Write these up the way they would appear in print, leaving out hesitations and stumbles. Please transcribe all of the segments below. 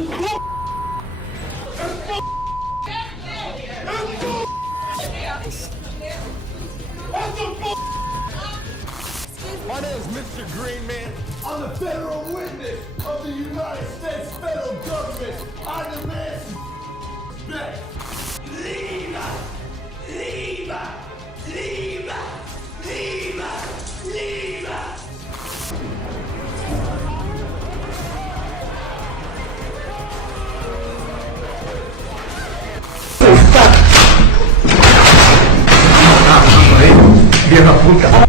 My name is Mr. Greenman. I'm the federal witness of the United States federal government. I demand respect. Leave us! Leave us! Leave us! Leave us! Leave us! Vieja puta.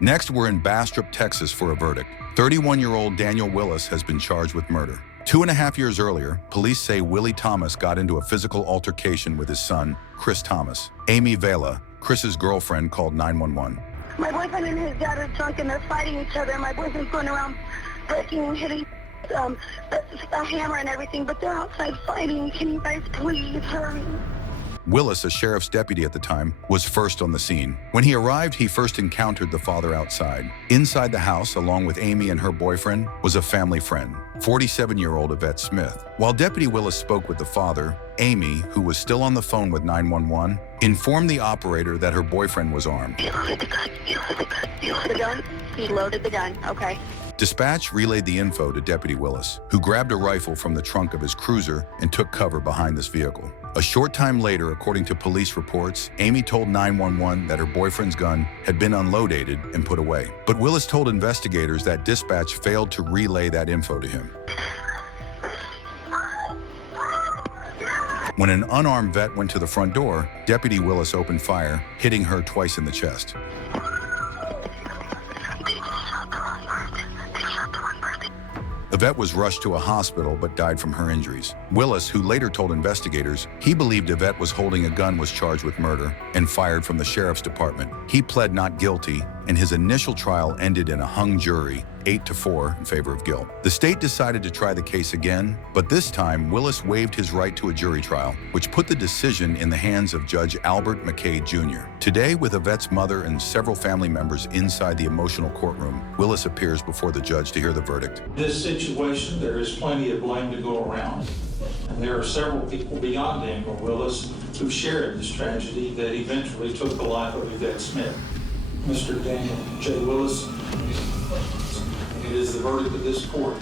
Next, we're in Bastrop, Texas for a verdict. 31-year-old Daniel Willis has been charged with murder. 2.5 years earlier, police say Willie Thomas got into a physical altercation with his son, Chris Thomas. Amy Vela, Chris's girlfriend, called 911. My boyfriend and his dad are drunk and they're fighting each other. My boyfriend's going around breaking and hitting a hammer and everything, but they're outside fighting. Can you guys please hurry? Willis, a sheriff's deputy at the time, was first on the scene. When he arrived, he first encountered the father outside. Inside the house, along with Amy and her boyfriend, was a family friend, 47-year-old Yvette Smith. While Deputy Willis spoke with the father, Amy, who was still on the phone with 911, informed the operator that her boyfriend was armed. He loaded the gun. He loaded the gun. He loaded the gun. He loaded the gun. Okay. Dispatch relayed the info to Deputy Willis, who grabbed a rifle from the trunk of his cruiser and took cover behind this vehicle. A short time later, according to police reports, Amy told 911 that her boyfriend's gun had been unloaded and put away. But Willis told investigators that dispatch failed to relay that info to him. When an unarmed vet went to the front door, Deputy Willis opened fire, hitting her twice in the chest. Yvette was rushed to a hospital but died from her injuries. Willis, who later told investigators he believed Yvette was holding a gun, was charged with murder and fired from the sheriff's department. He pled not guilty, and his initial trial ended in a hung jury, 8-4 in favor of guilt. The state decided to try the case again, but this time Willis waived his right to a jury trial, which put the decision in the hands of Judge Albert McKay Jr. Today, with Yvette's mother and several family members inside the emotional courtroom, Willis appears before the judge to hear the verdict. In this situation, there is plenty of blame to go around, and there are several people beyond Daniel Willis who shared this tragedy that eventually took the life of Yvette Smith. Mr. Daniel J. Willis, it is the verdict of this court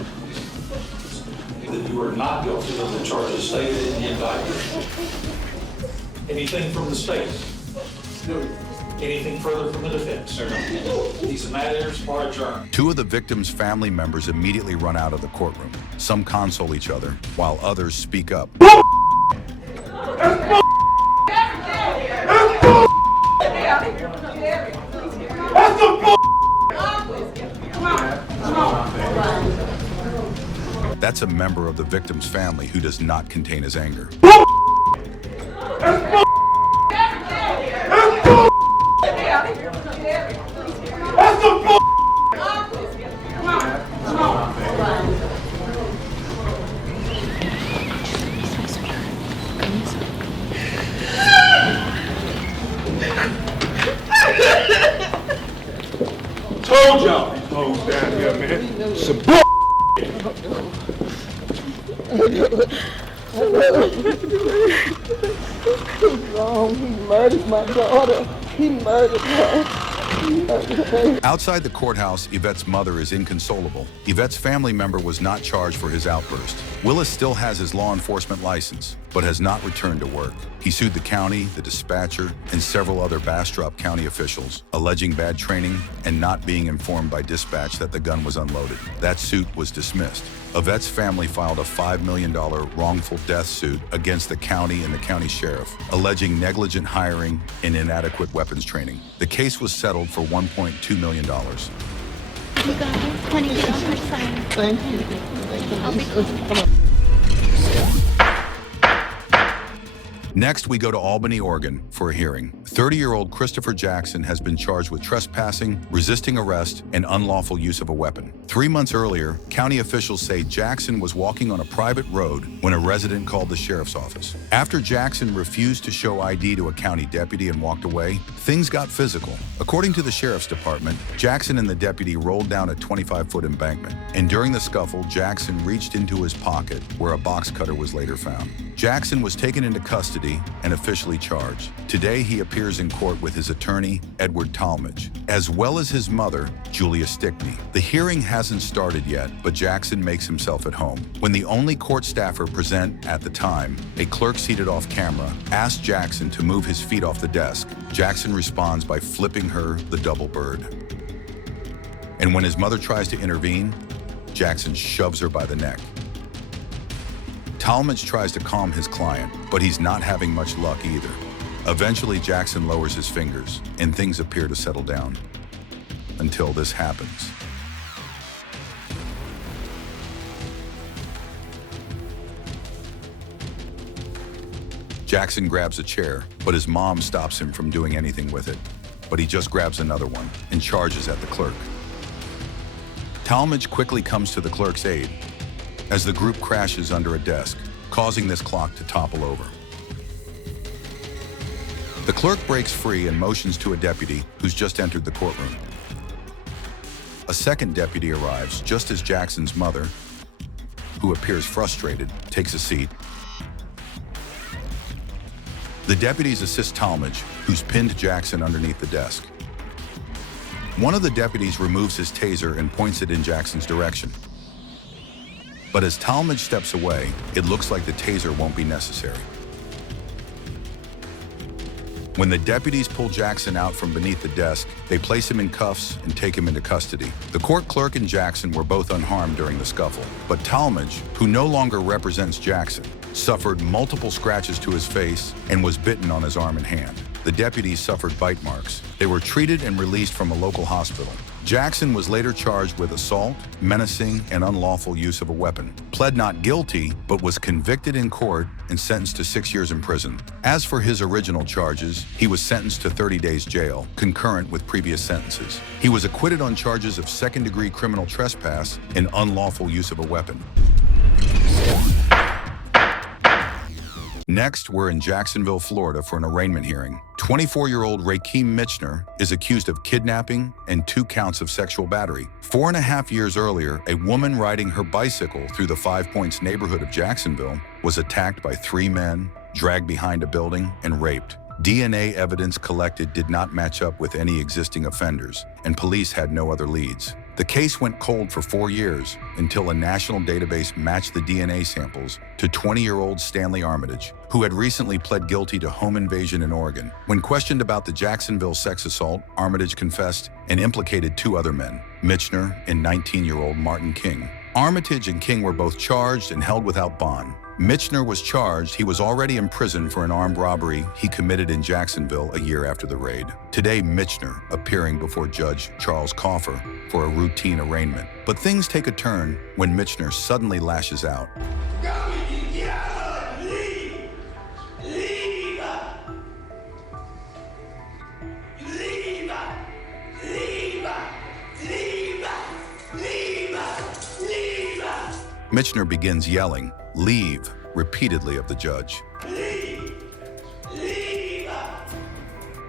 that you are not guilty of the charges stated in the indictment. Anything from the state? No. Anything further from the defense? No. These matters are adjourned. Two of the victims' family members immediately run out of the courtroom. Some console each other, while others speak up. That's a member of the victim's family who does not contain his anger. Told y'all these hoes down here, man. Some bull. He's wrong. He murdered my daughter. He murdered her. Outside the courthouse, Yvette's mother is inconsolable. Yvette's family member was not charged for his outburst. Willis still has his law enforcement license, but has not returned to work. He sued the county, the dispatcher, and several other Bastrop County officials, alleging bad training and not being informed by dispatch that the gun was unloaded. That suit was dismissed. Yvette's family filed a $5 million wrongful death suit against the county and the county sheriff, alleging negligent hiring and inadequate weapons training. The case was settled for $1.2 million. You got it. Honey, get on her side. Thank you. I'll be Next, we go to Albany, Oregon for a hearing. 30-year-old Christopher Jackson has been charged with trespassing, resisting arrest, and unlawful use of a weapon. 3 months earlier, county officials say Jackson was walking on a private road when a resident called the sheriff's office. After Jackson refused to show ID to a county deputy and walked away, things got physical. According to the sheriff's department, Jackson and the deputy rolled down a 25-foot embankment, and during the scuffle, Jackson reached into his pocket where a box cutter was later found. Jackson was taken into custody and officially charged. Today, he appears in court with his attorney, Edward Talmadge, as well as his mother, Julia Stickney. The hearing hasn't started yet, but Jackson makes himself at home. When the only court staffer present at the time, a clerk seated off camera, asks Jackson to move his feet off the desk. Jackson responds by flipping her the double bird. And when his mother tries to intervene, Jackson shoves her by the neck. Talmadge tries to calm his client, but he's not having much luck either. Eventually, Jackson lowers his fingers, and things appear to settle down. Until this happens. Jackson grabs a chair, but his mom stops him from doing anything with it. But he just grabs another one and charges at the clerk. Talmadge quickly comes to the clerk's aid as the group crashes under a desk, causing this clock to topple over. The clerk breaks free and motions to a deputy who's just entered the courtroom. A second deputy arrives just as Jackson's mother, who appears frustrated, takes a seat. The deputies assist Talmadge, who's pinned Jackson underneath the desk. One of the deputies removes his taser and points it in Jackson's direction. But as Talmadge steps away, it looks like the taser won't be necessary. When the deputies pull Jackson out from beneath the desk, they place him in cuffs and take him into custody. The court clerk and Jackson were both unharmed during the scuffle, but Talmadge, who no longer represents Jackson, suffered multiple scratches to his face and was bitten on his arm and hand. The deputies suffered bite marks. They were treated and released from a local hospital. Jackson was later charged with assault, menacing, and unlawful use of a weapon. Pled not guilty, but was convicted in court and sentenced to 6 years in prison. As for his original charges, he was sentenced to 30 days jail, concurrent with previous sentences. He was acquitted on charges of second-degree criminal trespass and unlawful use of a weapon. Next, we're in Jacksonville, Florida for an arraignment hearing. 24-year-old Rake Mitchner is accused of kidnapping and 2 counts of sexual battery. 4.5 years earlier, a woman riding her bicycle through the Five Points neighborhood of Jacksonville was attacked by 3 men, dragged behind a building, and raped. DNA evidence collected did not match up with any existing offenders, and police had no other leads. The case went cold for 4 years until a national database matched the DNA samples to 20-year-old Stanley Armitage, who had recently pled guilty to home invasion in Oregon. When questioned about the Jacksonville sex assault, Armitage confessed and implicated 2 other men, Mitchner and 19-year-old Martin King. Armitage and King were both charged and held without bond. Mitchner was charged. He was already in prison for an armed robbery he committed in Jacksonville a year after the raid. Today, Mitchner appearing before Judge Charles Coffer for a routine arraignment. But things take a turn when Mitchner suddenly lashes out. Mitchner begins yelling, "Leave," repeatedly of the judge. Leave! Leave!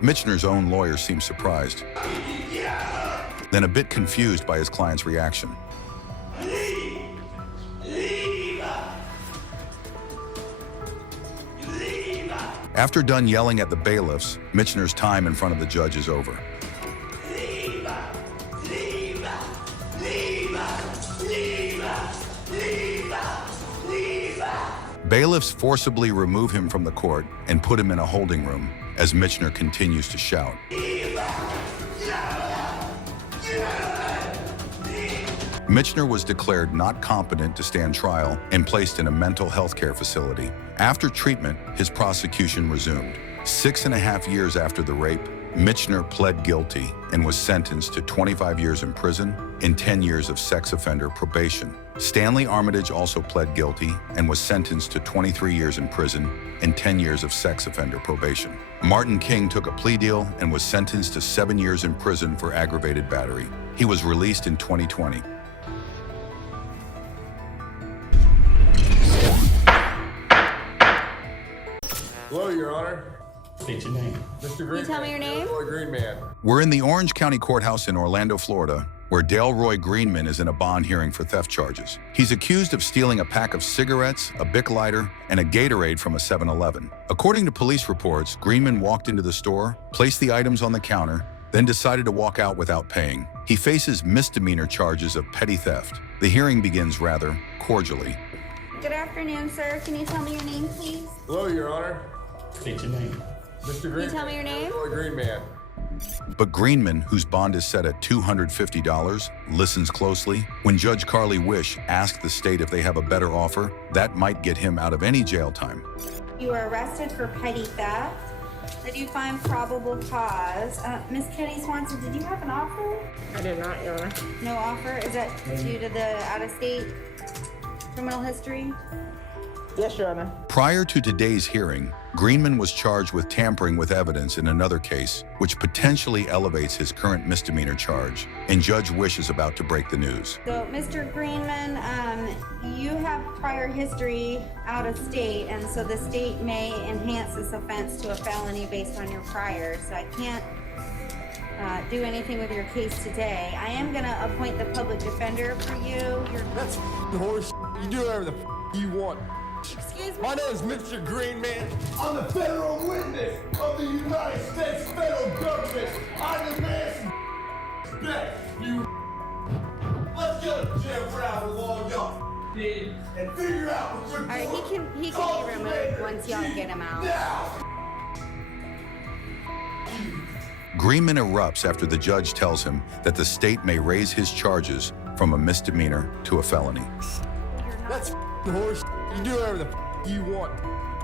Mitchner's own lawyer seems surprised, then a bit confused by his client's reaction. Leave! Leave! Leave! After done yelling at the bailiffs, Mitchner's time in front of the judge is over. Bailiffs forcibly remove him from the court and put him in a holding room as Mitchner continues to shout. Mitchner was declared not competent to stand trial and placed in a mental health care facility. After treatment, his prosecution resumed. 6.5 years after the rape, Mitchner pled guilty and was sentenced to 25 years in prison and 10 years of sex offender probation. Stanley Armitage also pled guilty and was sentenced to 23 years in prison and 10 years of sex offender probation. Martin King took a plea deal and was sentenced to 7 years in prison for aggravated battery. He was released in 2020. Hello, Your Honor. State your name. Mr. Greenman. you tell me your name? Roy Greenman. We're in the Orange County Courthouse in Orlando, Florida, where Dale Roy Greenman is in a bond hearing for theft charges. He's accused of stealing a pack of cigarettes, a Bic lighter, and a Gatorade from a 7-Eleven. According to police reports, Greenman walked into the store, placed the items on the counter, then decided to walk out without paying. He faces misdemeanor charges of petty theft. The hearing begins rather cordially. Good afternoon, sir. Can you tell me your name, please? Hello, Your Honor. State your name. Mr. Greenman. tell me your name? Roy Greenman. But Greenman, whose bond is set at $250, listens closely. When Judge Carly Wish asked the state if they have a better offer, that might get him out of any jail time. You were arrested for petty theft. Did you find probable cause? Miss Kenny Swanson, did you have an offer? I did not, Your Honor. No offer? Is that due to the out-of-state criminal history? Yes, Your Honor. Prior to today's hearing, Greenman was charged with tampering with evidence in another case, which potentially elevates his current misdemeanor charge, and Judge Wish is about to break the news. So, Mr. Greenman, you have prior history out of state, and so the state may enhance this offense to a felony based on your prior. So I can't do anything with your case today. I am going to appoint the public defender for you. That's horse. You do whatever the you want. Excuse me? My name is Mr. Greenman. I'm the federal witness of the United States federal government. I demand some respect. You. Let's go to jail for how long y'all did and figure out what you're All right, he can be removed once y'all get him out. now. Greenman erupts after the judge tells him that the state may raise his charges from a misdemeanor to a felony. That's horse. You do whatever the you want.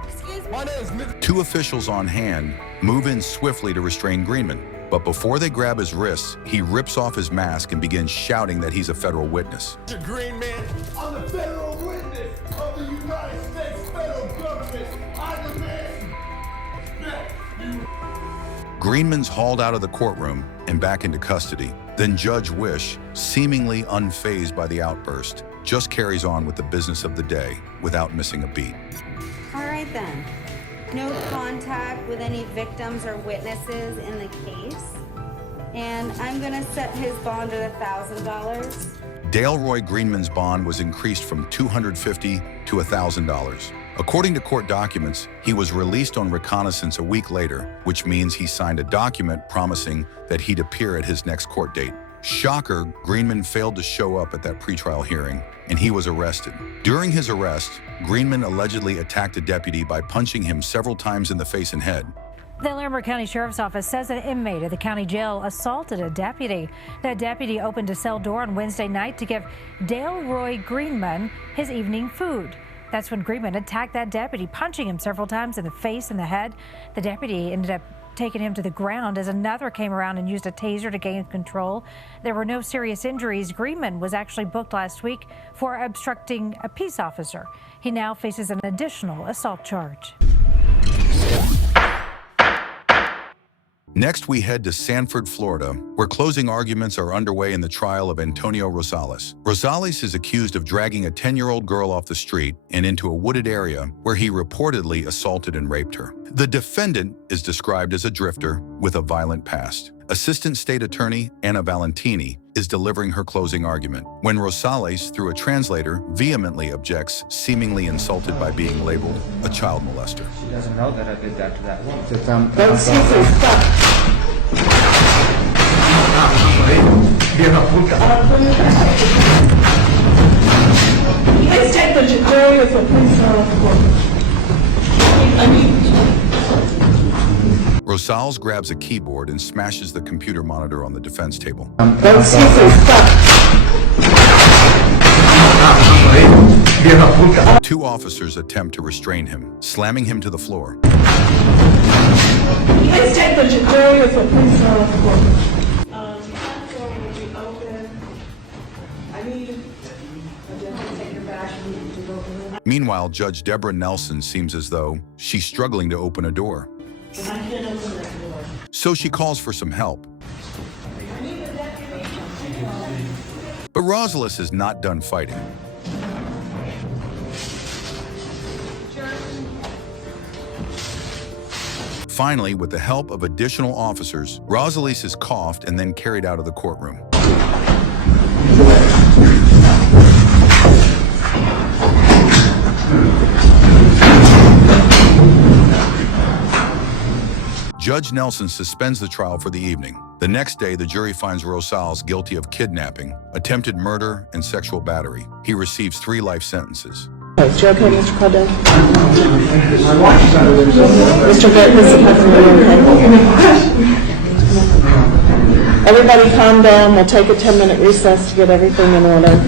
Excuse me? My name is Mr. Two officials on hand move in swiftly to restrain Greenman, but before they grab his wrists, he rips off his mask and begins shouting that he's a federal witness. Greenman. I'm the federal witness of the United States federal government. I demand some respect. You. Greenman's hauled out of the courtroom and back into custody. Then Judge Wish, seemingly unfazed by the outburst, just carries on with the business of the day without missing a beat. All right then. No contact with any victims or witnesses in the case. And I'm gonna set his bond at $1,000. Dale Roy Greenman's bond was increased from $250 to $1,000. According to court documents, he was released on reconnaissance a week later, which means he signed a document promising that he'd appear at his next court date. Shocker, Greenman failed to show up at that pretrial hearing, and he was arrested. During his arrest, Greenman allegedly attacked a deputy by punching him several times in the face and head. The Larimer County Sheriff's Office says an inmate at the county jail assaulted a deputy. That deputy opened a cell door on Wednesday night to give Dale Roy Greenman his evening food. That's when Greenman attacked that deputy, punching him several times in the face and the head. The deputy ended up taking him to the ground as another came around and used a taser to gain control. There were no serious injuries. Greenman was actually booked last week for obstructing a peace officer. He now faces an additional assault charge. Next, we head to Sanford, Florida, where closing arguments are underway in the trial of Antonio Rosales. Rosales is accused of dragging a 10-year-old girl off the street and into a wooded area where he reportedly assaulted and raped her. The defendant is described as a drifter with a violent past. Assistant State Attorney Anna Valentini is delivering her closing argument when Rosales, through a translator, vehemently objects, seemingly insulted by being labeled a child molester. She doesn't know that I did that to that woman. Let's take the Jacoria for police. Rosales grabs a keyboard and smashes the computer monitor on the defense table. Two officers attempt to restrain him, slamming him to the floor. Let's take the jury as a police officer. Platform will be open. I need to take your badge and to go in. Meanwhile, Judge Deborah Nelson seems as though she's struggling to open a door. I can't open that door. So she calls for some help. But Rosales is not done fighting. Finally, with the help of additional officers, Rosales is cuffed and then carried out of the courtroom. Judge Nelson suspends the trial for the evening. The next day, the jury finds Rosales guilty of kidnapping, attempted murder, and sexual battery. He receives 3 life sentences. Is you okay, Mr. Caldwell? Mr. okay? Everybody calm down. We'll take a 10-minute recess to get everything in order.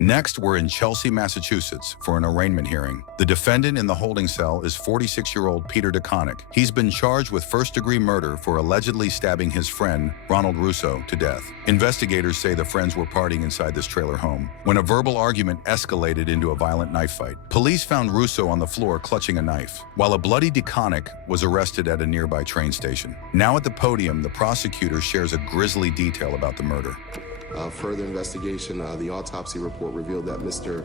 Next, we're in Chelsea, Massachusetts for an arraignment hearing. The defendant in the holding cell is 46-year-old Peter DeConnick. He's been charged with first-degree murder for allegedly stabbing his friend, Ronald Russo, to death. Investigators say the friends were partying inside this trailer home when a verbal argument escalated into a violent knife fight. Police found Russo on the floor clutching a knife, while a bloody DeConnick was arrested at a nearby train station. Now at the podium, the prosecutor shares a grisly detail about the murder. Further investigation, the autopsy report revealed that Mr.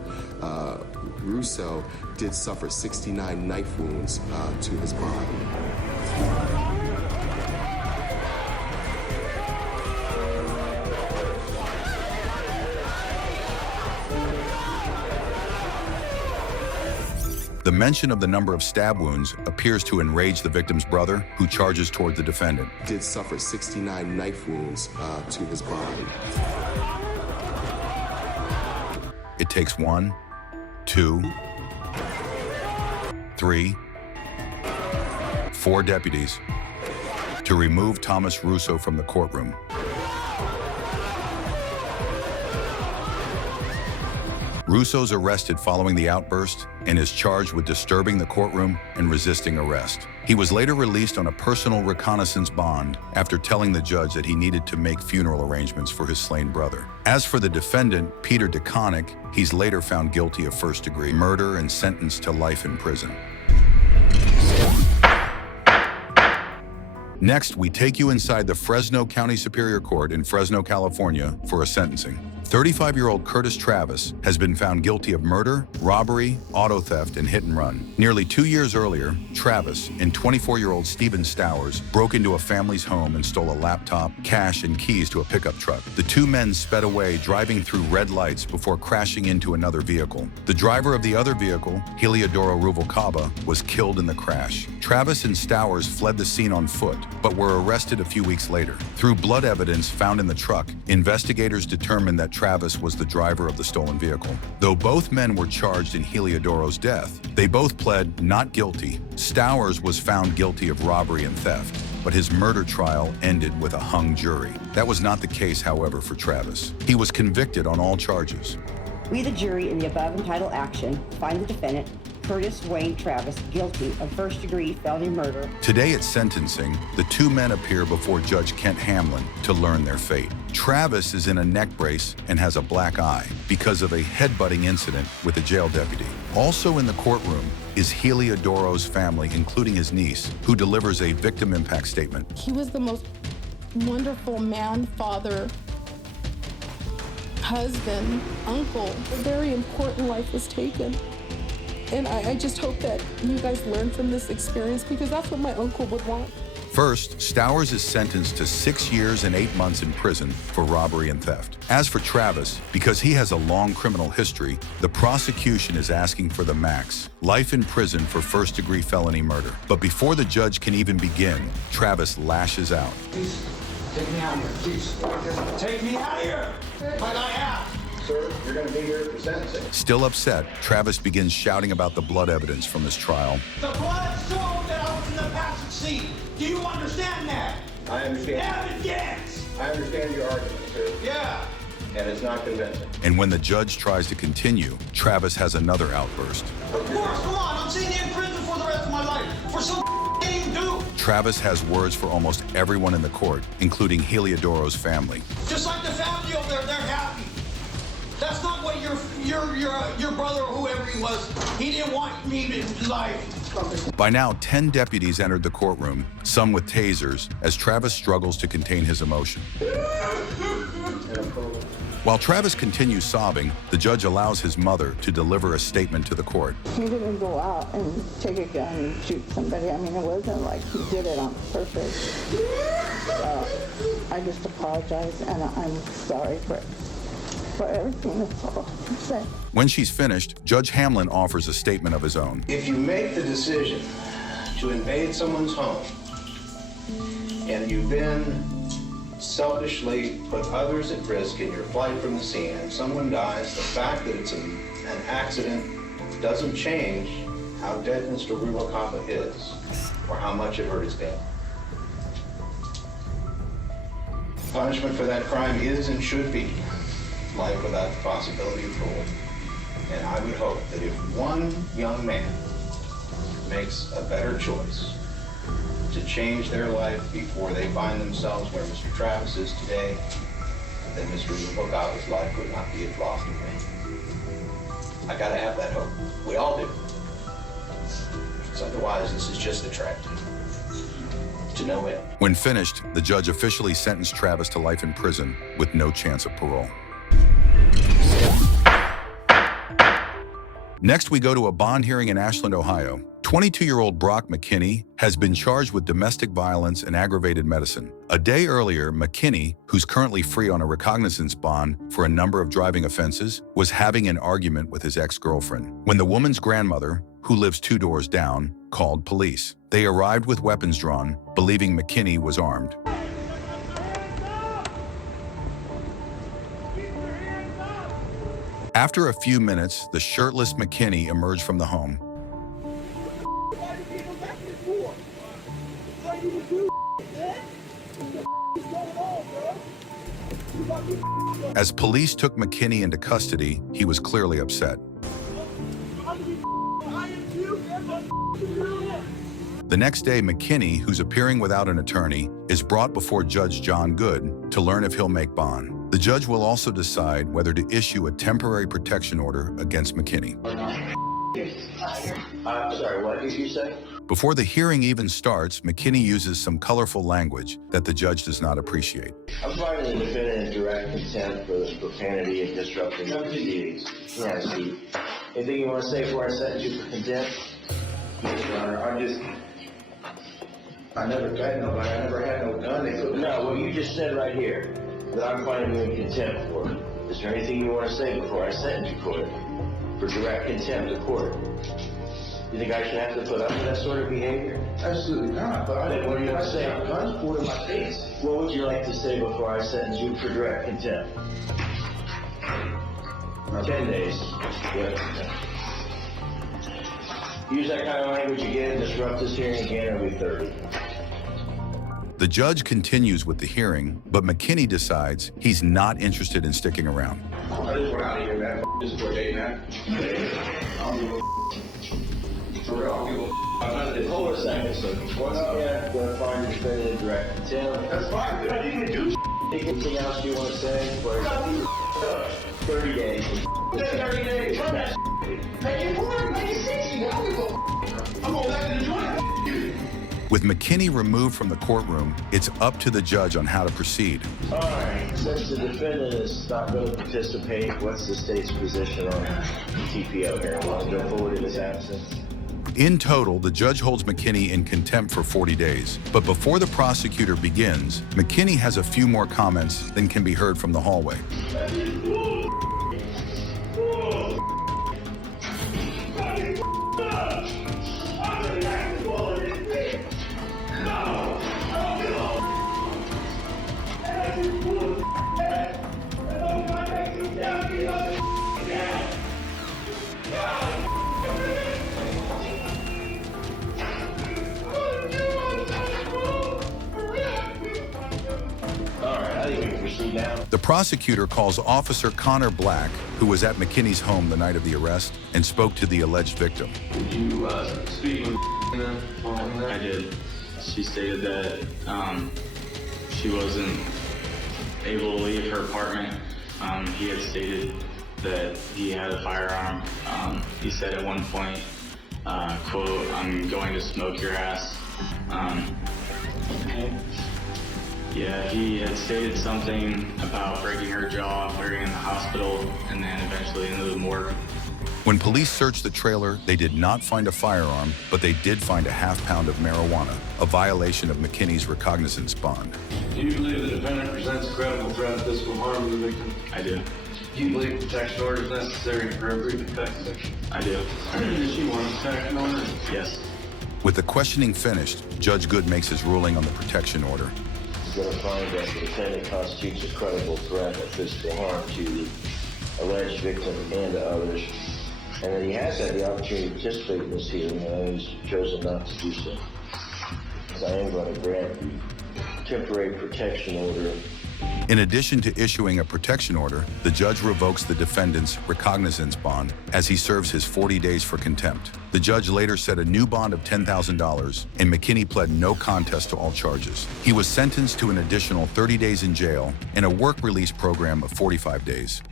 Russo did suffer 69 knife wounds to his body. The mention of the number of stab wounds appears to enrage the victim's brother, who charges toward the defendant. Did suffer 69 knife wounds to his body. It takes 1, 2, 3, 4 deputies to remove Thomas Russo from the courtroom. Russo's arrested following the outburst and is charged with disturbing the courtroom and resisting arrest. He was later released on a personal reconnaissance bond after telling the judge that he needed to make funeral arrangements for his slain brother. As for the defendant, Peter DeConnick, he's later found guilty of first-degree murder and sentenced to life in prison. Next, we take you inside the Fresno County Superior Court in Fresno, California for a sentencing. 35-year-old Curtis Travis has been found guilty of murder, robbery, auto theft, and hit and run. Nearly 2 years earlier, Travis and 24-year-old Stephen Stowers broke into a family's home and stole a laptop, cash, and keys to a pickup truck. The 2 men sped away, driving through red lights before crashing into another vehicle. The driver of the other vehicle, Heliodoro Ruvalcaba, was killed in the crash. Travis and Stowers fled the scene on foot, but were arrested a few weeks later. Through blood evidence found in the truck, investigators determined that Travis was the driver of the stolen vehicle. Though both men were charged in Heliodoro's death, they both pled not guilty. Stowers was found guilty of robbery and theft, but his murder trial ended with a hung jury. That was not the case, however, for Travis. He was convicted on all charges. We, the jury, in the above entitled action, find the defendant, Curtis Wayne Travis, guilty of first-degree felony murder. Today at sentencing, the 2 men appear before Judge Kent Hamlin to learn their fate. Travis is in a neck brace and has a black eye because of a headbutting incident with a jail deputy. Also in the courtroom is Heliodoro's family, including his niece, who delivers a victim impact statement. He was the most wonderful man, father, husband, uncle. A very important life was taken. And I just hope that you guys learn from this experience, because that's what my uncle would want. First, Stowers is sentenced to 6 years and 8 months in prison for robbery and theft. As for Travis, because he has a long criminal history, the prosecution is asking for the max, life in prison for first-degree felony murder. But before the judge can even begin, Travis lashes out. Please, take me out of here, please. Take me out of here! But I have! Sir, you're going to be here for sentencing. Still upset, Travis begins shouting about the blood evidence from his trial. The blood showed that I was in the passenger seat. Do you understand that? I understand. Evidence! I understand your argument, sir. Yeah. and it's not convincing. And when the judge tries to continue, Travis has another outburst. Of course, come on, I'm sitting in prison for the rest of my life for some you do. Travis has words for almost everyone in the court, including Heliodoro's family. Just like the family over there, they're happy. That's not what your brother or whoever he was, he didn't want me to life. By now, 10 deputies entered the courtroom, some with tasers, as Travis struggles to contain his emotion. While Travis continues sobbing, the judge allows his mother to deliver a statement to the court. He didn't go out and take a gun and shoot somebody. I mean, it wasn't like he did it on purpose. I just apologize, and I'm sorry for everything that's all said. When she's finished, Judge Hamlin offers a statement of his own. If you make the decision to invade someone's home and you then selfishly put others at risk in your flight from the scene and someone dies, the fact that it's an accident doesn't change how dead Mr. Rubalcaba is or how much it hurt his dad. Punishment for that crime is and should be life without the possibility of parole. And I would hope that if one young man makes a better choice to change their life before they find themselves where Mr. Travis is today, then Mr. Rubalcaba's life would not be as lost in vain. I gotta have that hope. We all do. Because otherwise, this is just a tragedy. To no end. When finished, the judge officially sentenced Travis to life in prison with no chance of parole. Next, we go to a bond hearing in Ashland, Ohio. 22-year-old Brock McKini has been charged with domestic violence and aggravated medicine. A day earlier, McKini, who's currently free on a recognizance bond for a number of driving offenses, was having an argument with his ex-girlfriend when the woman's grandmother, who lives 2 doors down, called police. They arrived with weapons drawn, believing McKini was armed. After a few minutes, the shirtless McKini emerged from the home. As police took McKini into custody, he was clearly upset. The next day, McKini, who's appearing without an attorney, is brought before Judge John Good to learn if he'll make bond. The judge will also decide whether to issue a temporary protection order against McKini. I'm sorry, what did you say? Before the hearing even starts, McKini uses some colorful language that the judge does not appreciate. I'm finding the defendant in direct contempt for the profanity and disrupting the proceedings. Yeah, Steve. Anything you want to say before I sentence you for contempt? Yes, Your Honor, I never had nobody. I never had no gun. No, well, you just said right here that I'm finding you in contempt for it. Is there anything you want to say before I sentence you for it? For direct contempt of court? You think I should have to put up with that sort of behavior? Absolutely not. But I didn't. What are you going to say? Guns pulled in my face. What would you like to say before I sentence you for direct contempt? 10 days. Yeah. Use that kind of language again, disrupt this hearing again, it'll be 30. The judge continues with the hearing, but McKini decides he's not interested in sticking around. I just went out of here, man. This is for a day, man. I don't give a for real, I don't give a hold a second, so once again, I'm going to find your defendant in direct contempt. That's fine, but I didn't do anything else you want to say? 30 days. 30 days. Hey, you want to make it 60? I don't give a I'm going back to the joint. With McKini removed from the courtroom, it's up to the judge on how to proceed. All right, since the defendant is not going to participate, what's the state's position on TPO here? Want to go forward in his absence? In total, the judge holds McKini in contempt for 40 days. But before the prosecutor begins, McKini has a few more comments than can be heard from the hallway. you down. The prosecutor calls Officer Connor Black, who was at McKinney's home the night of the arrest, and spoke to the alleged victim. Did you speak with them following that? I did. She stated that she wasn't able to leave her apartment. He had stated that he had a firearm. He said at one point, quote, "I'm going to smoke your ass." Yeah, he had stated something about breaking her jaw, putting her in the hospital, and then eventually into the morgue. When police searched the trailer, they did not find a firearm, but they did find a half-pound of marijuana, a violation of McKinney's recognizance bond. Do you believe the defendant presents a credible threat of physical harm to the victim? I do. Do you believe protection order is necessary for every defendant? I do. Does she want a protection order? Yes. With the questioning finished, Judge Good makes his ruling on the protection order. You're going to find that the defendant constitutes a credible threat of physical harm to the alleged victim and to others, and that he has had the opportunity to participate in this hearing, and he's chosen not to do so. I am going to grant the temporary protection order. In addition to issuing a protection order, the judge revokes the defendant's recognizance bond as he serves his 40 days for contempt. The judge later set a new bond of $10,000, and McKinney pled no contest to all charges. He was sentenced to an additional 30 days in jail and a work release program of 45 days.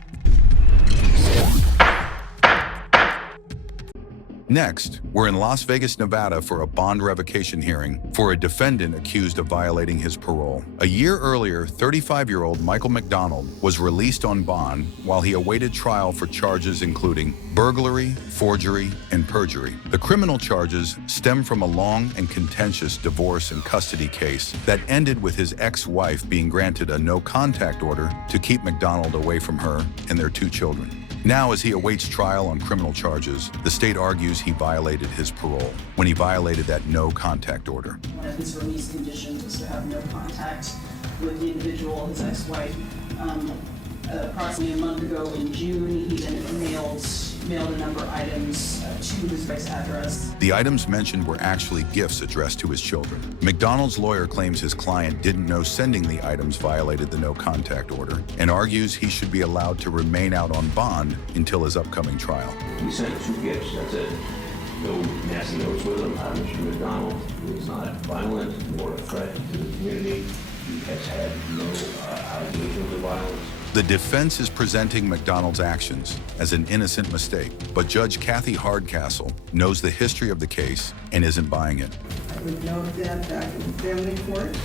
Next, we're in Las Vegas, Nevada for a bond revocation hearing for a defendant accused of violating his parole. A year earlier, 35-year-old Michael McDonald was released on bond while he awaited trial for charges including burglary, forgery, and perjury. The criminal charges stem from a long and contentious divorce and custody case that ended with his ex-wife being granted a no-contact order to keep McDonald away from her and their 2 children. Now, as he awaits trial on criminal charges, the state argues he violated his parole when he violated that no-contact order. One of his release conditions was to have no contact with the individual, his ex-wife. Approximately a month ago in June, he then mailed a number of items to his wife's address. The items mentioned were actually gifts addressed to his children. McDonald's lawyer claims his client didn't know sending the items violated the no-contact order and argues he should be allowed to remain out on bond until his upcoming trial. We sent 2 gifts, that's it. No nasty notes with him. Mr. McDonald is not violent nor a threat to the community. He has had no allegations of violence. The defense is presenting McDonald's actions as an innocent mistake, but Judge Kathy Hardcastle knows the history of the case and isn't buying it. I would note that back in family court,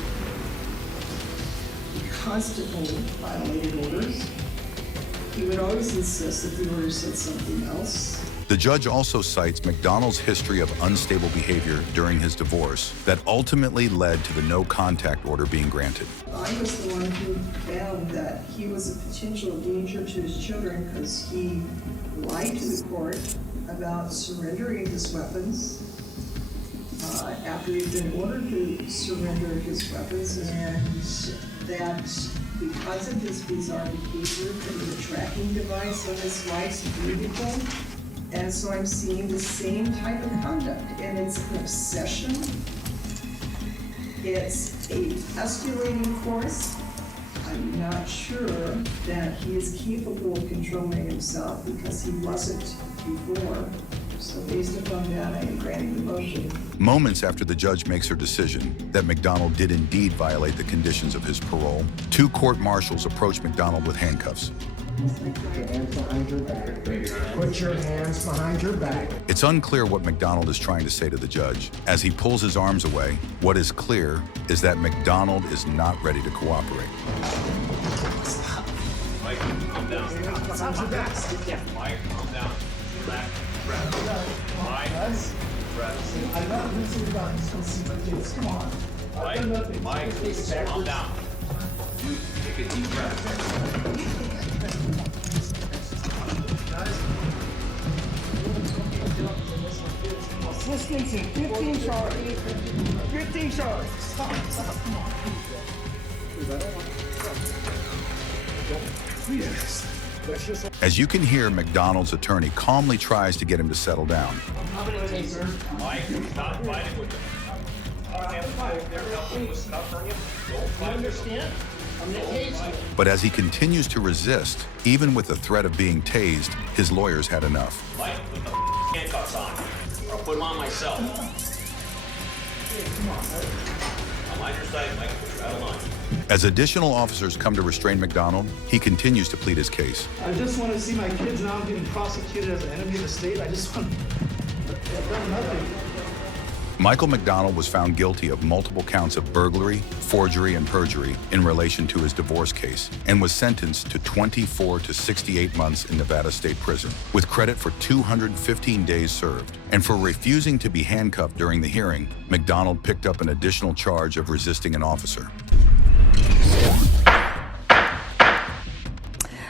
he constantly violated orders. He would always insist that the order said something else. The judge also cites McDonald's history of unstable behavior during his divorce that ultimately led to the no-contact order being granted. I was the one who found that he was a potential danger to his children because he lied to the court about surrendering his weapons after he'd been ordered to surrender his weapons, and that because of his bizarre behavior, there was a tracking device on his wife's vehicle. And so I'm seeing the same type of conduct, and it's an obsession. It's a escalating course. I'm not sure that he is capable of controlling himself because he wasn't before. So based upon that, I am granting the motion. Moments after the judge makes her decision that McDonald did indeed violate the conditions of his parole, 2 court marshals approach McDonald with handcuffs. Put your hands behind your back. Put your hands behind your back. It's unclear what McDonald is trying to say to the judge. As he pulls his arms away, what is clear is that McDonald is not ready to cooperate. Mike, calm down. Behind your back. Mike, calm down. Relax. Mike, I'm not losing the guns. Don't see my kids. Come on. Mike, calm down. You take a deep breath. Assistance in 15 charges. 15 charges. Stop. Come on. Please. As you can hear, McDonald's attorney calmly tries to get him to settle down. Mike, stop fighting with them. They're helping with stuff on you. Don't fight. Understand? But as he continues to resist, even with the threat of being tased, his lawyers had enough. Mike, put the handcuffs on, or I'll put them on myself. I'm on your side, Mike. Put your out of line. As additional officers come to restrain McDonald, he continues to plead his case. I just want to see my kids now getting prosecuted as an enemy of the state. I just want. I've done nothing. Michael McDonald was found guilty of multiple counts of burglary, forgery, and perjury in relation to his divorce case, and was sentenced to 24 to 68 months in Nevada State Prison, with credit for 215 days served. And for refusing to be handcuffed during the hearing, McDonald picked up an additional charge of resisting an officer.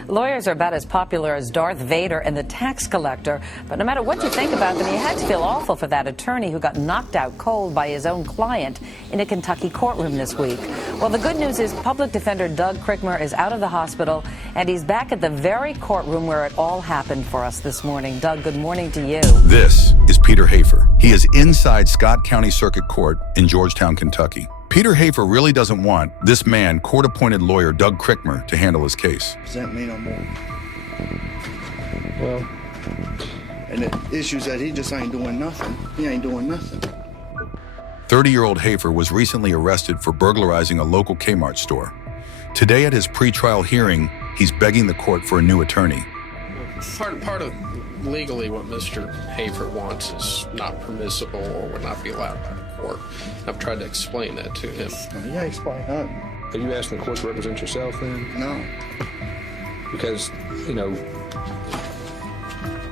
Lawyers are about as popular as Darth Vader and the tax collector, but no matter what you think about them, you had to feel awful for that attorney who got knocked out cold by his own client in a Kentucky courtroom this week. Well, the good news is public defender Doug Krickmer is out of the hospital, and he's back at the very courtroom where it all happened for us this morning. Doug, good morning to you. This is Peter Hafer. He is inside Scott County Circuit Court in Georgetown, Kentucky. Peter Hafer really doesn't want this man, court-appointed lawyer Doug Krickmer, to handle his case. Present me no more. Well, and the issue's that he just ain't doing nothing. He ain't doing nothing. 30-year-old Hafer was recently arrested for burglarizing a local Kmart store. Today at his pretrial hearing, he's begging the court for a new attorney. Part of legally what Mr. Hafer wants is not permissible or would not be allowed by the court. I've tried to explain that to him. Yeah, explain that. Are you asking the court to represent yourself then? No. Because, you know,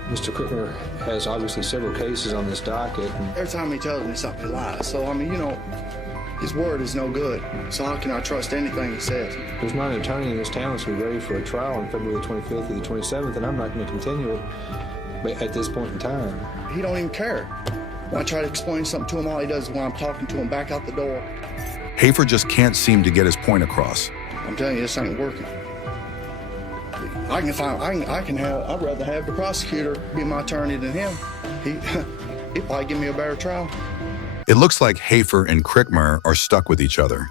Mr. Krickmer has obviously several cases on this docket. Every time he tells me something, he lies. So, I mean, you know, his word is no good. So how can I trust anything he says? There's not an attorney in this town that's ready for a trial on February the 25th or the 27th, and I'm not going to continue it at this point in time. He don't even care. When I try to explain something to him, all he does is when I'm talking to him, back out the door. Hafer just can't seem to get his point across. I'm telling you, this ain't working. I'd rather have the prosecutor be my attorney than him. He'd probably give me a better trial. It looks like Hafer and Krickmer are stuck with each other.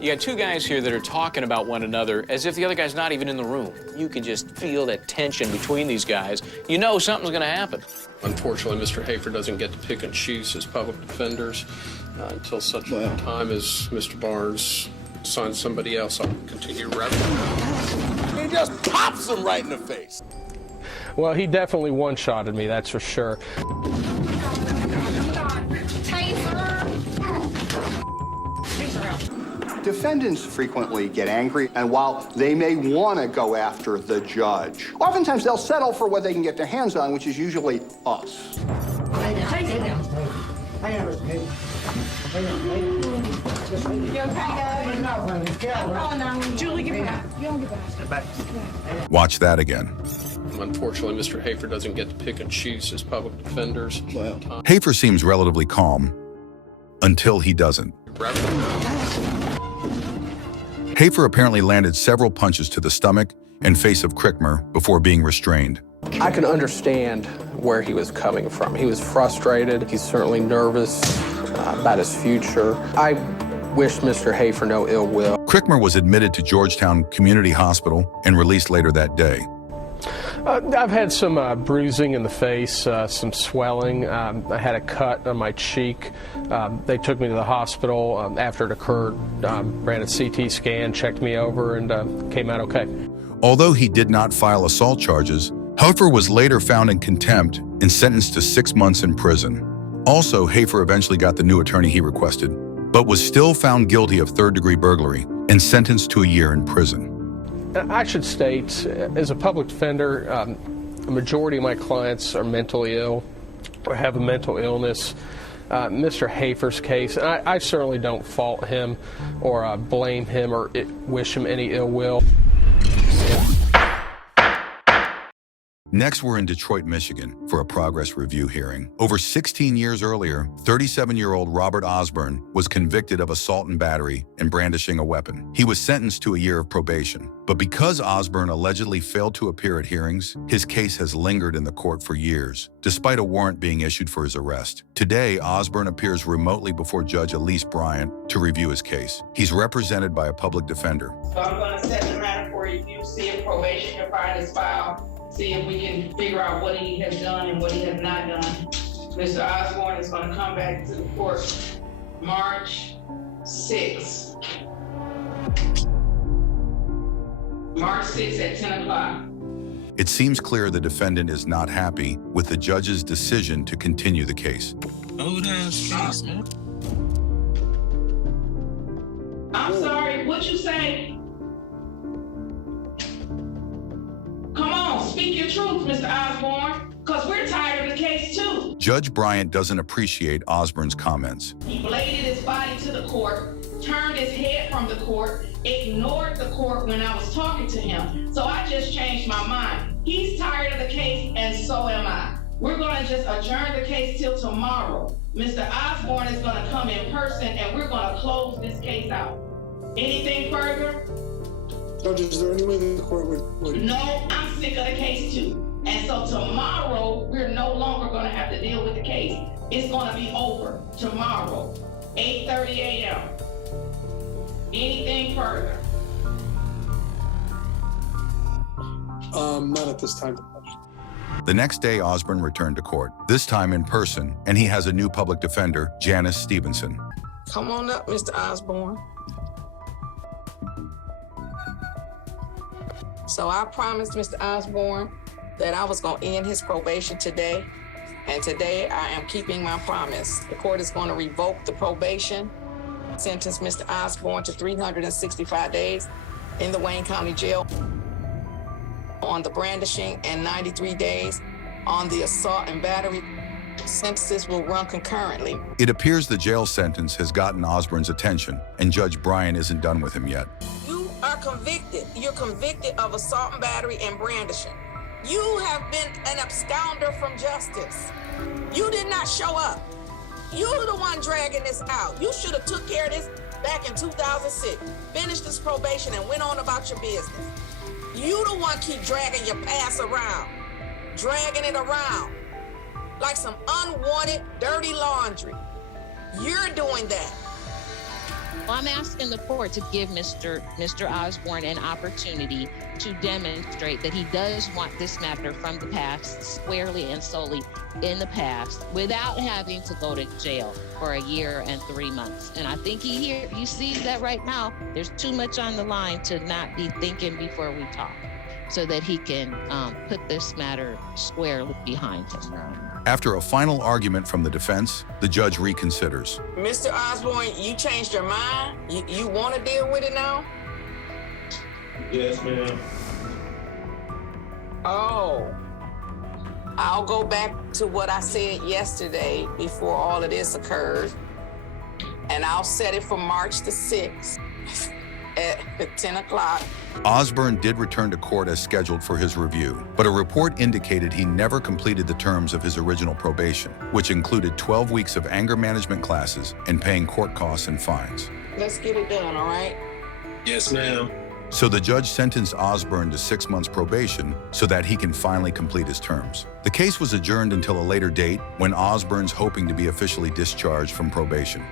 You got two guys here that are talking about one another as if the other guy's not even in the room. You can just feel that tension between these guys. You know something's going to happen. Unfortunately, Mr. Hafer doesn't get to pick and choose his public defenders until such time as Mr. Barnes signs somebody else. I'll continue representing. He just pops him right in the face. Well, he definitely one-shotted me, that's for sure. Defendants frequently get angry, and while they may want to go after the judge, oftentimes they'll settle for what they can get their hands on, which is usually us. Watch that again. Unfortunately, Mr. Hafer doesn't get to pick and choose his public defenders. Hafer seems relatively calm until he doesn't. Hafer apparently landed several punches to the stomach and face of Krickmer before being restrained. I can understand where he was coming from. He was frustrated. He's certainly nervous about his future. I wish Mr. Hafer no ill will. Krickmer was admitted to Georgetown Community Hospital and released later that day. I've had some bruising in the face, some swelling. I had a cut on my cheek. They took me to the hospital after it occurred, ran a CT scan, checked me over, and came out okay. Although he did not file assault charges, Hafer was later found in contempt and sentenced to 6 months in prison. Also, Hafer eventually got the new attorney he requested, but was still found guilty of third-degree burglary and sentenced to a year in prison. I should state, as a public defender, a majority of my clients are mentally ill or have a mental illness. Mr. Hafer's case, and I certainly don't fault him or blame him or wish him any ill will. Next, we're in Detroit, Michigan for a progress review hearing. Over 16 years earlier, 37-year-old Robert Osborne was convicted of assault and battery and brandishing a weapon. He was sentenced to a year of probation. But because Osborne allegedly failed to appear at hearings, his case has lingered in the court for years, despite a warrant being issued for his arrest. Today, Osborne appears remotely before Judge Elise Bryant to review his case. He's represented by a public defender. So I'm going to set the matter for review, see if probation can find his file, see if we can figure out what he has done and what he has not done. Mr. Osborne is going to come back to the court March 6th. March 6th at 10 o'clock. It seems clear the defendant is not happy with the judge's decision to continue the case. I'm sorry, what you say? Come on, speak your truth, Mr. Osborne, because we're tired of the case too. Judge Bryant doesn't appreciate Osborne's comments. He bladed his body to the court, turned his head from the court, ignored the court when I was talking to him. So I just changed my mind. He's tired of the case, and so am I. We're going to just adjourn the case till tomorrow. Mr. Osborne is going to come in person, and we're going to close this case out. Anything further? Judge, is there any way the court would... No, I'm sick of the case too. And so tomorrow, we're no longer going to have to deal with the case. It's going to be over tomorrow, 8:30 a.m. Anything further? Not at this time. The next day, Osborne returned to court, this time in person, and he has a new public defender, Janice Stevenson. Come on up, Mr. Osborne. So I promised Mr. Osborne that I was going to end his probation today, and today I am keeping my promise. The court is going to revoke the probation, sentence Mr. Osborne to 365 days in the Wayne County Jail on the brandishing and 93 days on the assault and battery. Sentences will run concurrently. It appears the jail sentence has gotten Osborne's attention, and Judge Bryant isn't done with him yet. You are convicted. You're convicted of assault and battery and brandishing. You have been an absconder from justice. You did not show up. You're the one dragging this out. You should have took care of this back in 2006, finished this probation and went on about your business. You the one keep dragging your past around, dragging it around like some unwanted dirty laundry. You're doing that. Well, I'm asking the court to give Mr. Osborne an opportunity to demonstrate that he does want this matter from the past, squarely and solely in the past, without having to go to jail for a year and 3 months. And I think he sees that right now. There's too much on the line to not be thinking before we talk, so that he can put this matter squarely behind him. After a final argument from the defense, the judge reconsiders. Mr. Osborne, you changed your mind? You want to deal with it now? Yes, ma'am. Oh. I'll go back to what I said yesterday before all of this occurred, and I'll set it for March the 6th at 10 o'clock. Osborne did return to court as scheduled for his review, but a report indicated he never completed the terms of his original probation, which included 12 weeks of anger management classes and paying court costs and fines. Let's get it done, all right? Yes, ma'am. So the judge sentenced Osborne to 6 months probation so that he can finally complete his terms. The case was adjourned until a later date when Osborne's hoping to be officially discharged from probation.